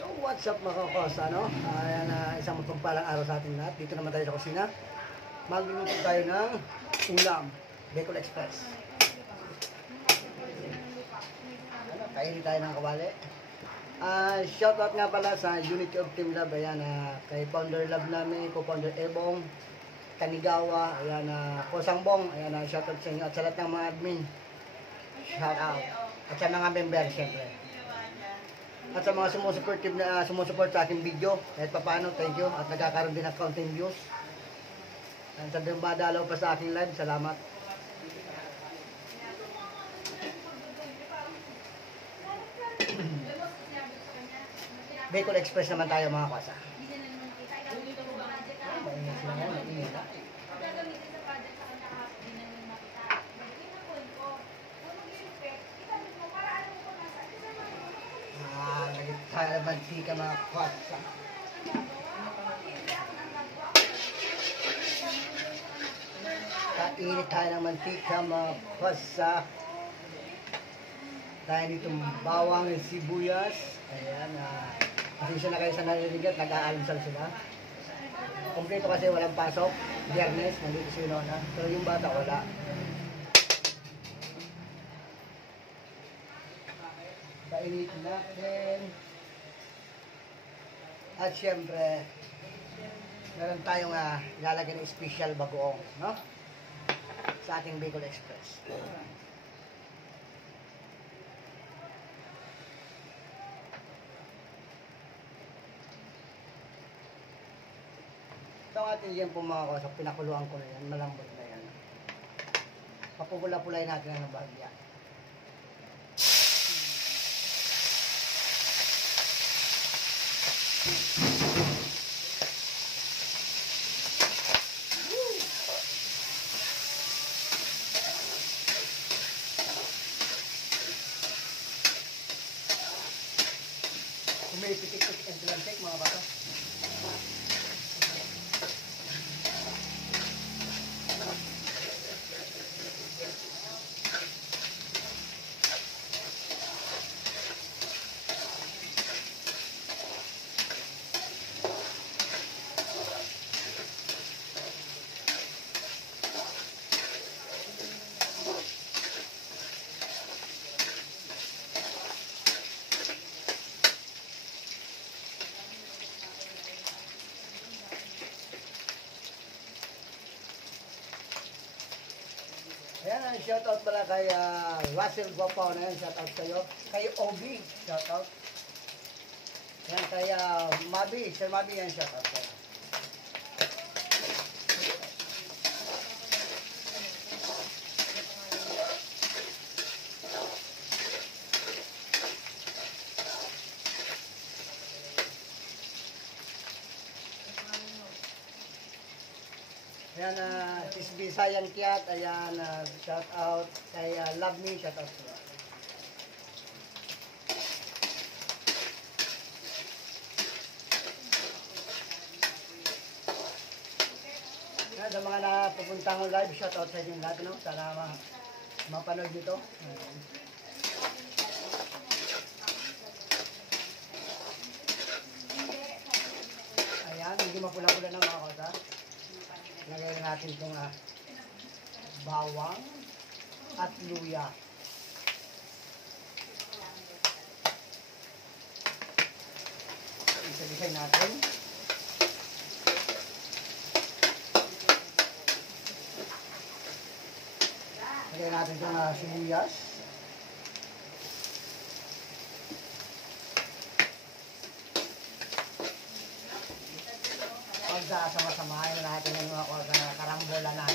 So what's up mga kakos, ano? Ayan na isang mapagpalang araw sa ating lahat. Dito naman tayo sa kusina. Magluluto tayo ng ulam, Bicol Express. Ano, kainin tayo ng kawali. Shoutout nga pala sa Unity of Team Love. Ayan, kay Founder Love namin, co-founder Ebong, Kanigawa, ayan, Kosangbong. Ayan, shoutout sa inyo at sa lahat ng mga admin. Shoutout. At sa mga member, syempre. At sa mga sumusuport sa aking video, kahit papaano, thank you. At nagkakaroon din ng content views. At sa dumadalaw pa sa aking live, salamat. Bicol Express naman tayo mga kwasa. Tayo ng mantika mga kwasa. Kainit tayo ng mantika mga kwasa. Tayo ditong bawang at sibuyas. Ayan, pasensya na kayo sa narinig at nag-aalimsal sila. Kompleto kasi walang pasok. Biyernes, nandito si Nona. Pero yung bata wala. Kainit natin. At syempre, meron tayong ilalagay ng special bagoong, no? Sa ating Bicol Express. Ito ang ating yan po mga kausap, pinakuluan ko na yan, malambot na yan. Papupula-pulay natin ang bahagya. Umipitik-pitik and plantik mga bata. Ayan, shoutout pala kay Russell Guapaw na yan, shoutout sa'yo. Kay Obi, shoutout. Ayan, kay Mabi, Sir Mabi yan, shoutout sa'yo. Ayan, Tisbi Sayang Kiat, ayan, shout out kay Love Me, shout out sila. Ayan, sa mga napupuntang live, shout out sa inyo lahat, no? Sana mapanood nyo to. Ayan, hindi mapula-pula na mga kota. Lagyan natin itong bawang at luya. Isa-isay natin. Lagyan natin itong sibuyas. Sama-samahin na natin yung mga karambola na.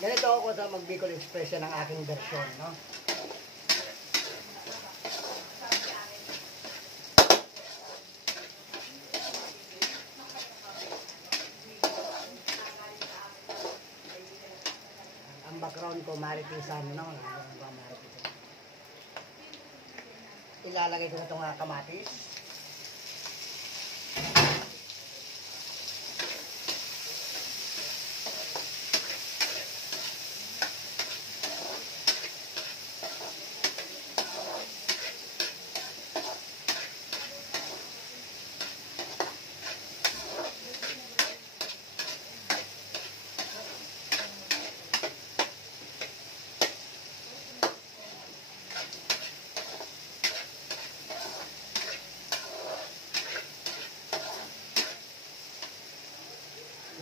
Ganito ako sa mag-Bicol Express ng aking version, no? Background ko maritisan, no? Ilalagay ko na itong kamatis.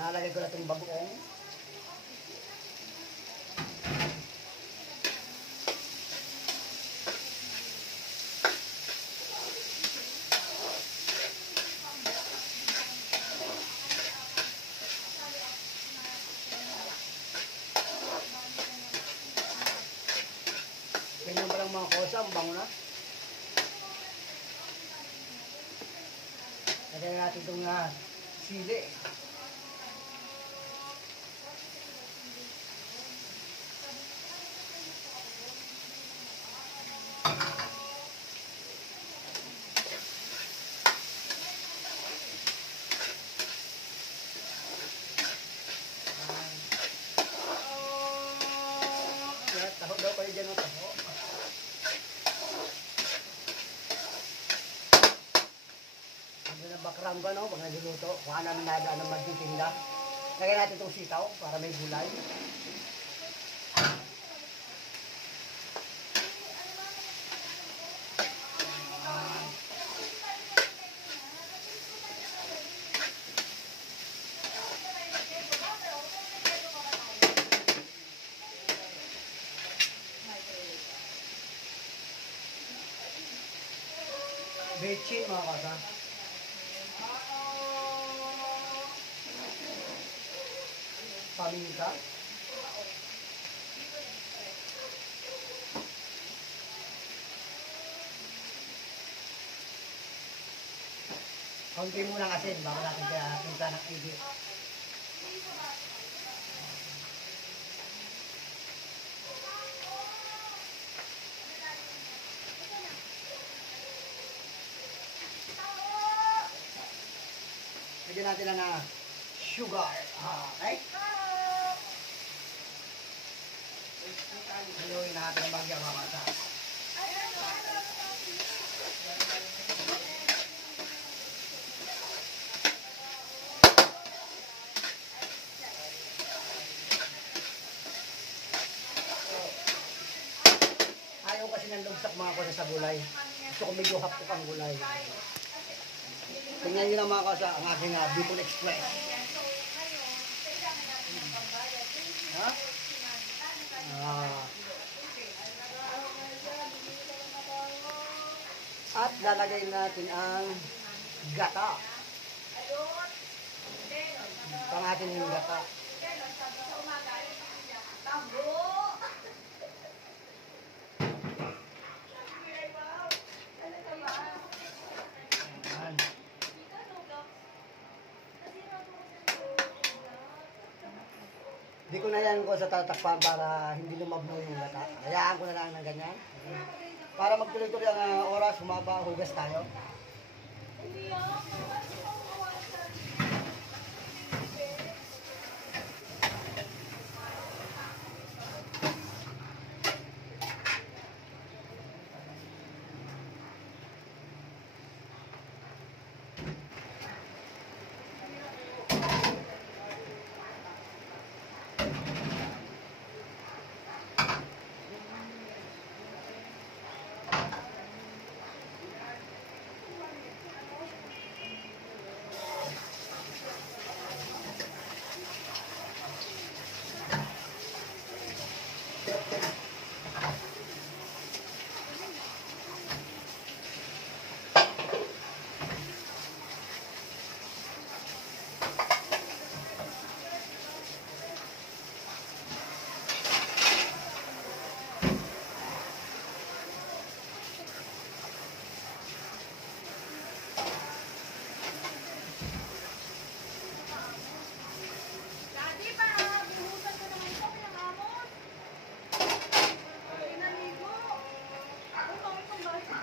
Nalagay ko na itong bagoong. Ganyan pa lang mga kosa, ang bango na. Lagyan natin itong sili. Taho daw kayo dyan, taho. Ano na background ko, no? Pag nagluluto, kung ano na nadaan ng magtitinda. Lagyan natin itong sitaw para may gulay. Bechin mga kasa. Paminta. Kaunti muna kasi bago natin kaya pinta ng igit. Lagyan natin na sugar. Okay? Haluin natin ang bagyang mga kasa. Ayaw kasi ng lugsak mga kasa sa gulay. Gusto ko medyo hapok ang gulay. Tingnan nyo lang mga kasa ang aking Bicol Express. Ha? At lalagay natin ang gata. Pang atin yung gata. Hindi ko na yan ko sa tatakpan para hindi lumabno yung gata. Hayaan ko na lang ng ganyan. Para magtuloy-tuloy ang oras, humaba, hugas tayo.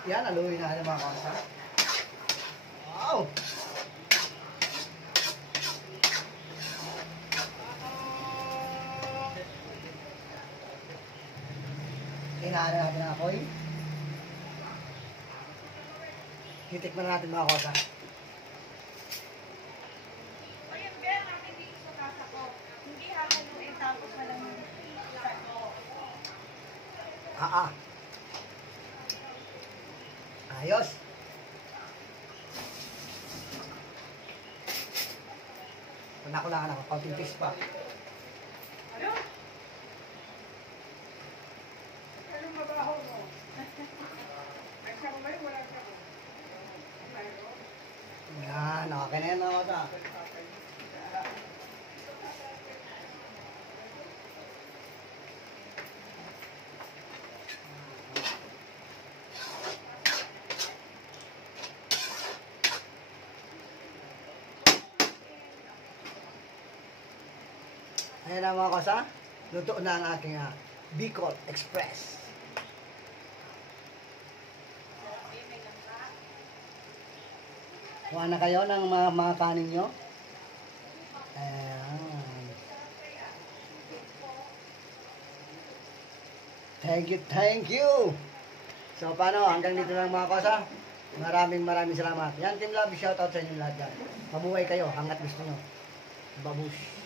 Yan, aluin na mga kasa. Wow! Inaano natin ang apoy. Titikman natin mga kasa. Ayun, Ben, akin dito sa kasa ko. Hindi hahaluin tapos walang sa ko. Ayos. Nakulangan ako, counting fish pa. Ano? Anong mabaho mo? May sako ba yun? Wala sako. Mayroon. Yan, okay na yan mga kasa. Ayan na mga kasa, luto na ang aking Bicol Express. Kuha na kayo ng mga kanin nyo. Ayan. Thank you. So paano, hanggang dito lang mga kasa. Maraming salamat. Yan Team Love, shoutout sa inyo lahat yan. Mabuhay kayo hanggat gusto nyo. Babush.